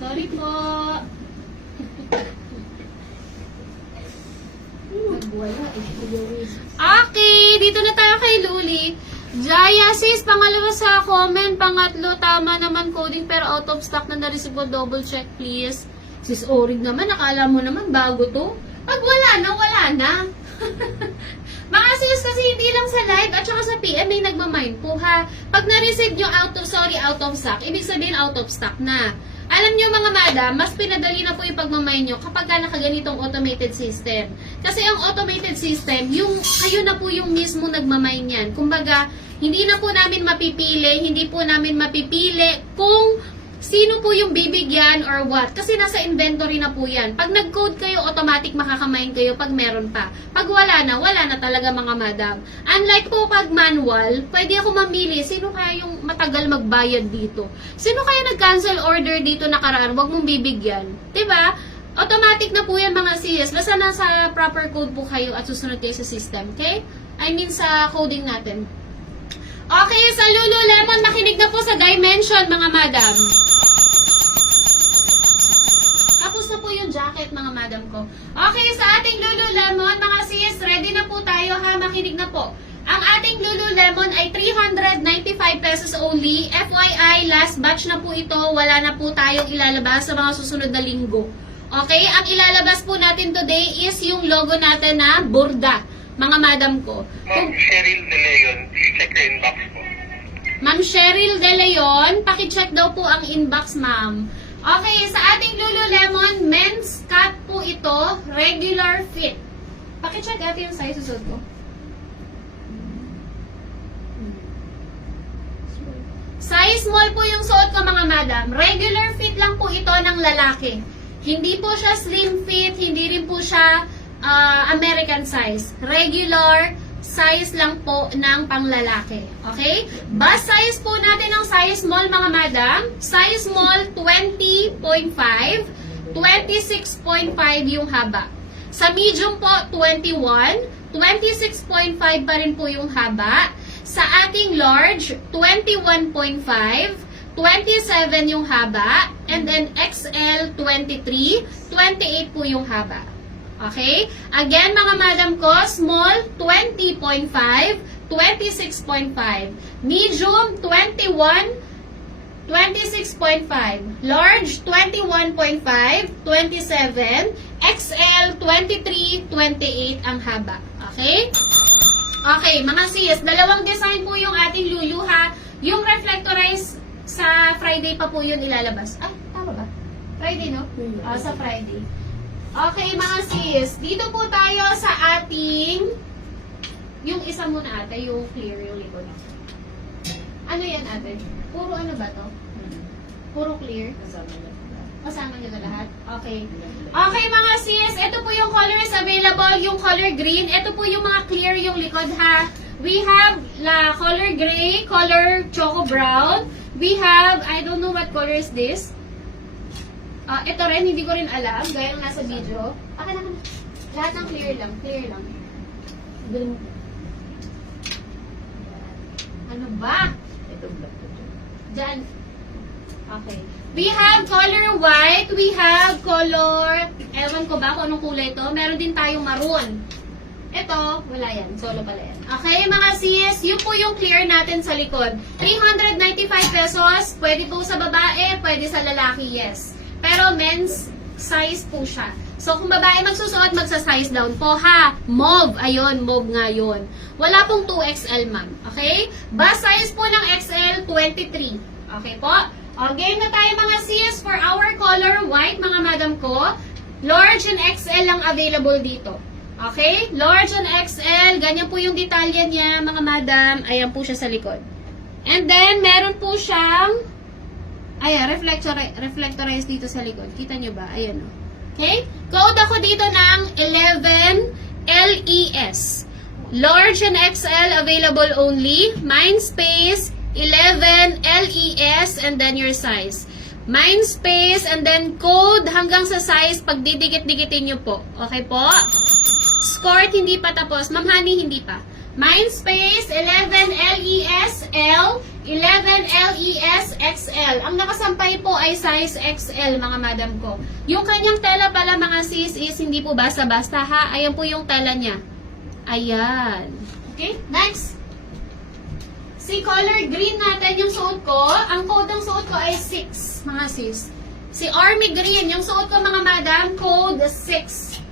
Sorry po. Okay, dito na tayo kay Luli. Jaya, sis, pangalawa sa comment. Pangatlo, tama naman coding pero out of stock na na-receive ko. Double check, please. Sis Orig naman, nakala mo naman bago to. Pag wala na, wala na. Mga sis, kasi hindi lang sa live at saka sa PM may nagmamind po ha. Pag na-receive nyo out of stock, ibig sabihin out of stock na. Alam nyo mga madam, mas pinadali na po yung pagmamay nyo kapag ka nakaganitong automated system. Kasi ang automated system, yung kayo na po yung mismo nagmamay niyan. Kumbaga, hindi na po namin mapipili, kung sino po yung bibigyan or what. Kasi nasa inventory na po yan. Pag nag-code kayo, automatic makakamain kayo pag meron pa. Pag wala na talaga mga madam. Unlike po pag manual, pwede ako mamili, sino kaya yung matagal magbayad dito? Sino kaya nag-cancel order dito nakaraan? Huwag mong bibigyan. Diba? Automatic na po yan mga CS. Basta nasa proper code po kayo at susunod kayo sa system. Okay? I mean sa coding natin. Okay, sa Lululemon, makinig na po sa dimension mga madam. Tapos na po yung jacket mga madam ko. Okay, sa ating Lululemon, mga sis, ready na po tayo ha, makinig na po. Ang ating Lululemon ay 395 pesos only. FYI, last batch na po ito. Wala na po tayong ilalabas sa mga susunod na linggo. Okay, ang ilalabas po natin today is yung logo natin na Burda, mga madam ko. Ma'am Cheryl De Leon, please check your inbox po. Ma'am Cheryl De Leon, pakicheck daw po ang inbox, ma'am. Okay, sa ating Lululemon, men's cut po ito, regular fit. Pakicheck ate yung size susod ko. Size small po yung suot ko mga madam. Regular fit lang po ito ng lalaki. Hindi po siya slim fit, hindi rin po siya American size. Regular size lang po ng panglalaki. Okay? Bust size po natin ang size small mga madam. Size small 20.5, 26.5 yung haba. Sa medium po 21, 26.5 pa rin po yung haba. Sa ating large 21.5, 27 yung haba, and then XL 23, 28 po yung haba. Okay? Again, mga madam ko, small, 20.5, 26.5. Medium, 21, 26.5. Large, 21.5, 27. XL, 23, 28 ang haba. Okay? Okay, mga sis, dalawang design po yung ating Lulu ha. Yung reflectorized sa Friday pa po yun ilalabas. Ay, tama ba? Friday, no? Sa Friday. Okay, mga sis, dito po tayo sa ating, yung isa muna ate, yung clear, yung likod. Ano yan ate? Puro ano ba to? Puro clear? Kasama nyo na lahat? Okay. Okay mga sis, ito po yung colors available, yung color green. Ito po yung mga clear yung likod ha. We have la color gray, color choco brown. We have, I don't know what color is this. Ito rin, hindi ko rin alam. Gaya ng nasa video. Akin na. Lahat ng clear lang. Clear lang. Ano ba? Ito black po. Diyan. Okay. We have color white. We have color, ewan ko ba kung anong kulay ito. Meron din tayong maroon. Ito, wala yan. Solo pala yan. Okay, mga sis, yun po yung clear natin sa likod. 395 pesos. Pwede po sa babae, pwede sa lalaki, yes. Pero men's size po siya. So, kung babae magsusuot, magsa-size down po ha. Mauve. Ayun, mauve nga yun. Wala pong 2XL, ma'am. Okay? Bust size po ng XL, 23. Okay po? O, game na tayo mga sis for our color white, mga madam ko. Large and XL lang available dito. Okay? Large and XL. Ganyan po yung detalye niya, mga madam. Ayan po siya sa likod. And then, meron po siyang ayan, reflectorize dito sa likod. Kita nyo ba? Ayan o. Okay? Code ako dito ng 11 LES. Large and XL available only. Mindspace 11 LES and then your size. Mindspace and then code hanggang sa size pag didikit-dikitin nyo po. Okay po? Scored hindi pa tapos. Ma'am Honey, hindi pa. Mindspace 11 LES L, 11 LES XL. Ang nakasampay po ay size XL, mga madam ko. Yung kanyang tela pala, mga sis, is hindi po basta-basta ha. Ayan po yung tela niya. Ayan. Okay, next. Si color green natin yung suot ko. Ang code ng suot ko ay 6, mga sis. Si army green, yung suot ko mga madam, code 6.